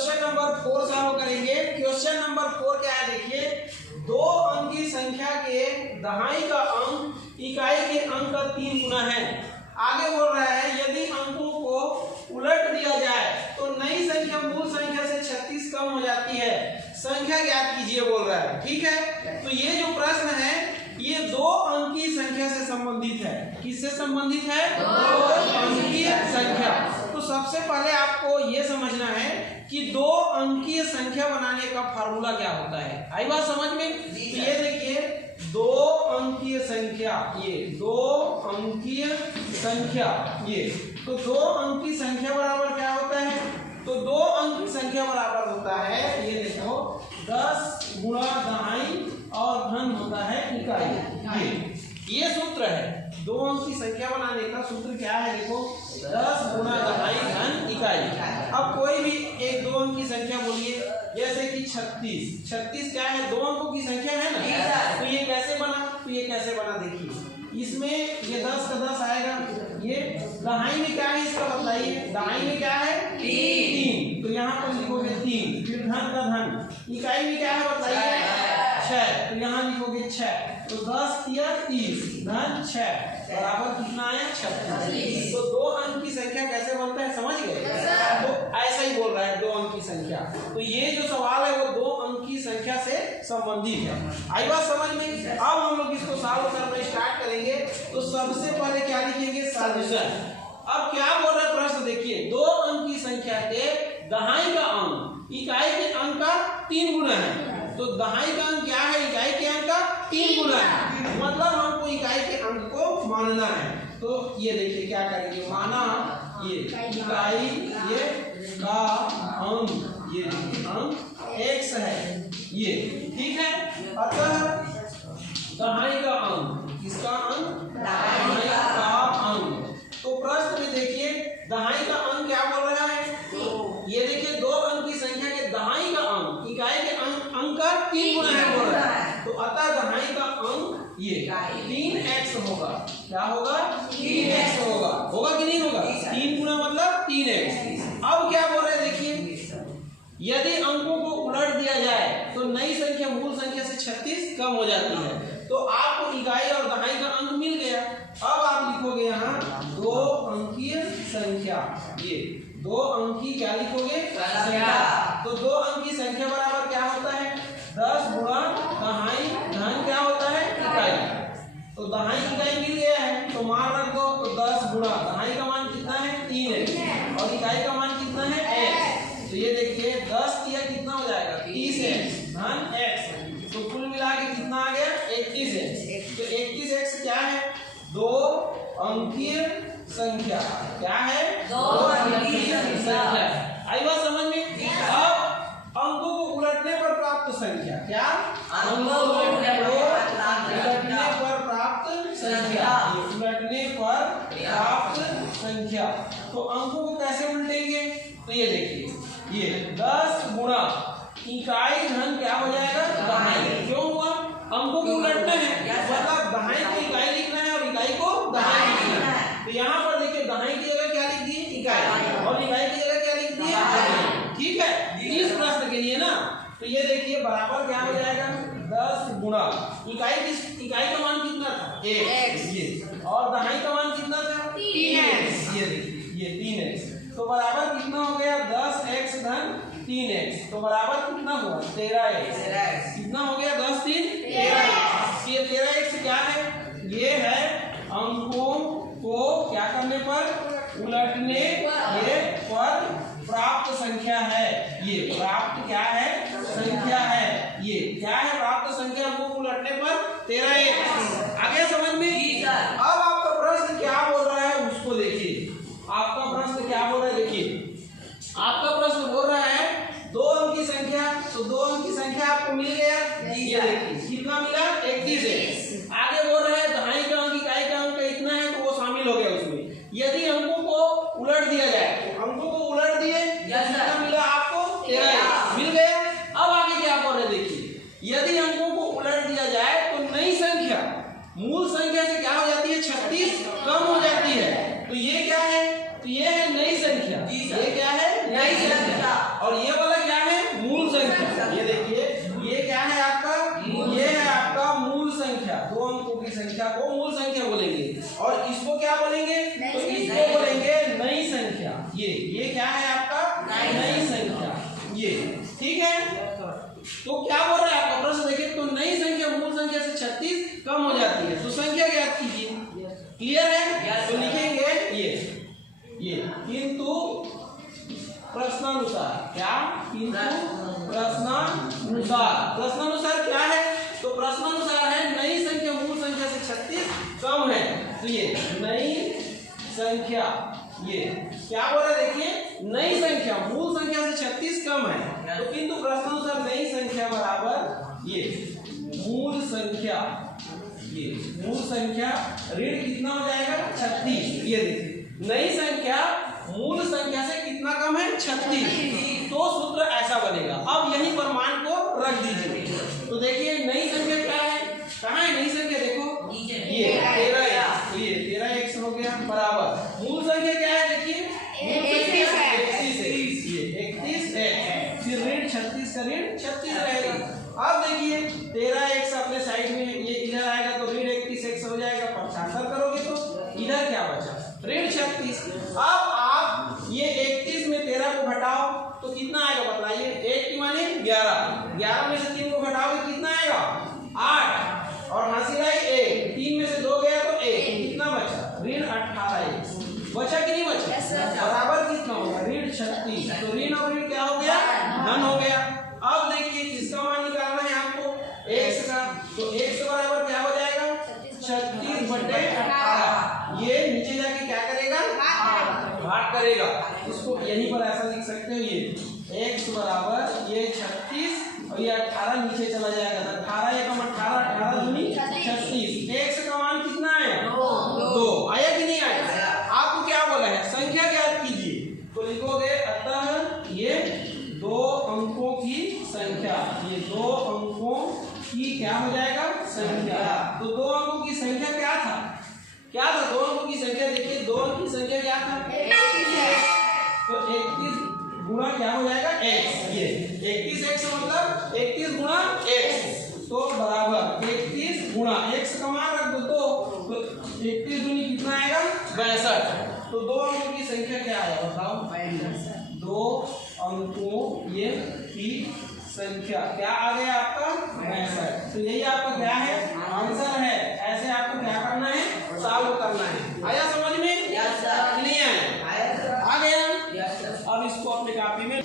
Question number 4 solve करेंगे। Question number 4 क्या है देखिए, 2 अंक की संख्या के दहाई का अंक इकाई के अंक का 3 गुना है। आगे बोल रहा है यदि अंकों को उलट दिया जाए तो नई संख्या मूल संख्या से 36 कम हो जाती है, संख्या ज्ञात कीजिए बोल रहा है। ठीक है, तो ये जो प्रश्न है ये 2 अंक की संख्या से संबंधित है। किससे संबंधित है? 2 अंकीय संख्या। तो सबसे पहले आपको ये समझना है कि 2 अंकीय संख्या बनाने का फार्मूला क्या होता है। आई बात समझ में? तो ये देखिए 2 अंकीय संख्या, ये 2 अंकीय संख्या, ये तो 2 अंक की संख्या बराबर क्या होता है? तो 2 अंक की संख्या बराबर होता है, ये देखो 10 गुणा दहाई और धन होता है इकाई। ये सूत्र है 2 अंक की संख्या बनाने का सूत्र क्या है? देखो 10 गुणा दहाई धन इकाई। अब कोई भी एक 2 अंक की संख्या बोलिए, जैसे कि 36। 36 क्या है? 2 अंकों की संख्या है ना। तो ये कैसे बना? तो ये कैसे बना देखिए, इसमें ये 10 का 10 आएगा। ये दहाई में क्या है इसका बताइए? दहाई में क्या है? 3। तो यहाँ पर लिखोगे 3। फिर धन का धन, इकाई में क्या है बताइए? 6। तो यहाँ लिखोगे 6। तो 10 या 30 धन 6 बराबर कितना आया? 36। तो 2 अंक की संख्या कैसे बनता है समझ गए? तो ऐसा ही बोल रहा है 2 अंक की संख्या। तो ये जो सवाल है वो 2 अंक की संख्या से संबंधित है। आई बात समझ में? अब हम लोग इसको सॉल्व करना स्टार्ट करेंगे। तो सबसे पहले क्या लिखेंगे? सॉल्यूशन। अब क्या बोल रहा है प्रश्न देखिए, 2 अंक की संख्या के दहाई का अंक इकाई के अंक का 3 गुना है। तो दहाई का अंक क्या है? इकाई के अंक का 3 गुना है। मतलब हमको इकाई के अंक को मानना है। तो ये देखिए क्या करेंगे, माना ये इकाई ये का अंक, ये देखिए अंक x है ये, ठीक है। अतः दहाई का अंक, किसका अंक? दहाई का अंक। तो प्रश्न में देखिए दहाई का अंक क्या बोल रहा है? ये देखिए 2 अंक की संख्या के दहाई का अंक इकाई के अंक का 3 गुना है बोल रहा है। तो अतः दहाई का अंक ये 3x होगा। क्या होगा? 3x होगा। होगा कि नहीं होगा? 3 गुना मतलब 3x। अब क्या बोल रहे हैं देखिए, यदि अंकों को उलट दिया जाए तो नई संख्या मूल संख्या से 36 कम हो जाती है। तो आपको इकाई और दहाई का अंक मिल गया। अब आप लिखोगे यहाँ 2 अंकीय संख्या, ये 2 अंकी क्या लिखोगे? संख्या। तो 2 अंकी संख्या बराबर क्या होता है? 10 गुणा दहाई धन क्या होता है? इकाई। तो दहाई इकाई मिल गया है तो मान रख दो। तो 10 गुणा दहाई का मान कितना है? 3x और इकाई का मान कितना है? x। तो ये देखिए 10 किया कितना हो जाएगा? 30x धन x। तो कुल मिला के कितना आ गया? 31x। तो 31x क्या है? 2 अंकीय संख्या। क्या है? 2 अंकीय संख्या। आई बात समझ में? अब अंकों को उलटने पर प्राप्त संख्या। क्या? अंकों को उलटने पर प्राप्त संख्या। उलटने पर प्राप्त संख्या। तो अंकों को कैसे उल्टेंगे? तो ये देखिए ये 10 गुणा इकाई धन क्या हो जाएगा? दहाई। क्यों हुआ? अंकों को उलटना है, मतलब दहाई को इकाई लिखना है और इकाई को दहाई लिखना है। तो यहाँ पर देखिए दहाई की जगह क्या लिख दिए? इकाई, और इकाई की जगह क्या लिख दिए? दहाई। ठीक है, इस प्रश्न के लिए ना। तो ये देखिए बराबर क्या हो जाएगा? 10 गुणा इकाई का मान कितना था? 1 ये, और दहाई का मान कितना था? 3x। ये देखिए ये 3x। तो बराबर कितना हो गया? 10x धन 3x। तो बराबर कितना हुआ? 13x। कितना हो गया? 10 3 13x। ये 13x क्या है? ये है अंकों को क्या करने पर? उलटने पर प्राप्त संख्या है। ये प्राप्त क्या है? संख्या है। ये क्या है? प्राप्त संख्या। अंकों को उलटने पर 13x। आगे समझ में? अब आपका प्रश्न क्या बोल रहा है उसको देखिए। आपका प्रश्न क्या बोल रहा है देखिए, आपका प्रश्न बोल रहा है 2 अंक की संख्या। तो 2 अंक की संख्या आपको मिल गया। ये देखिए कितना मिला? 31। आगे बोल रहे हैं दहाई का अंक इकाई का अंक इतना है तो वो शामिल हो गया उसमें। यदि अंकों को उलट दिया जाए तो अंकों को उलट दिए, कितना मिला आपको? 13 मिल गया। अब आगे क्या बोल रहे हैं देखिए, यदि अंकों को उलट दिया जाए तो नई संख्या मूल संख्या से क्या हो जाती है? 36 कम हो जाती है। तो ये क्या है? तो ये है नई संख्या। ये क्या है? नई संख्या। और ये वाला क्या है? मूल संख्या। ये देखिए, ये क्या है आपका? ये है आपका मूल संख्या। दो अंकों की संख्या को मूल संख्या बोलेंगे। और इसको क्या बोलेंगे? तो इसको बोलेंगे नई संख्या। ये क्या है आपका? नई संख्या। ये ठीक है। तो क्या बोल रहा है आपका प्रश्न? देखिए, तो नई संख्या मूल संख्या से 36 कम हो जाती है, तो संख्या ज्ञात कीजिए। क्लियर है? तो लिखेंगे ये किंतु प्रश्नानुसार। क्या? किंतु प्रश्नानुसार क्या है? तो प्रश्नानुसार है नई संख्या मूल संख्या से 36 कम है। तो ये नई संख्या, ये क्या बोल रहे? देखिए, नई संख्या मूल संख्या से 36 कम है, तो किंतु प्रश्नानुसार नई संख्या बराबर ये मूल संख्या। ये मूल संख्या ऋण कितना हो जाएगा? 36। ये देखिए, नई संख्या मूल संख्या से कितना कम है? 36। तो सूत्र ऐसा बनेगा। अब यहीं पर मान को रख दीजिए। तो देखिए, नई संख्या क्या है? कहाँ है नई संख्या? देखो, ये 13x। तो ये 13x हो गया बराबर मूल संख्या क्या है? देखिए, 31x। ये 31x, फिर ऋण 36 का ऋण 36 रहेगा। अब देखिए, 13x अपने साइड में, ये इधर आएगा तो ऋण 31x हो जाएगा। 75 करोगे तो इधर क्या बचा? ऋण 36। अब आप ये 31 में 13 को घटाओ तो कितना आएगा बताइए? 1 की माने 11। 11 में से 3 को घटाओगे कितना आएगा? 8। और हासिल आई 1। 3 में से 2 गया तो 1। कितना बचा? ऋण 18x। बचा कि नहीं बचा? बराबर कितना होगा? ऋण 36। तो ऋण और ऋण क्या हो गया? धन हो गया। अब देखिए, किसका मान निकालना है आपको? x का। तो x बराबर क्या हो जाएगा? 36/18। ये नीचे जाके क्या करेगा? भाग करेगा। इसको यहीं पर ऐसा लिख सकते हो, ये x बराबर ये 36 और ये 18 नीचे चला जाएगा। 18 या कम 18, 18 दूनी 36। x का मान कितना है? 2। आया कि नहीं आया? आपको क्या बोला है? संख्या ज्ञात कीजिए। तो लिखोगे, अतः ये 2 अंकों की संख्या। ये 2 अंकों की क्या हो जाएगा? संख्या। तो 2 अंकों की संख्या क्या था? क्या था 2 अंकों की संख्या? देखिए, 2 अंक की संख्या क्या था? 31। तो 31 गुणा क्या हो जाएगा? x। ये 31x मतलब 31 गुणा x। तो बराबर 31 गुणा x का मान रख दो। तो 31 दूनी कितना आएगा? 62। तो 2 अंकों की संख्या क्या आया बताओ? 2 अंकों ये की संख्या क्या आ गया आपका? 62। तो यही आपका क्या है? आंसर है। ऐसे आपको क्या करना है? सॉल्व करना है। आया समझ में? नहीं आया? आ गया। अब इसको अपने कॉपी में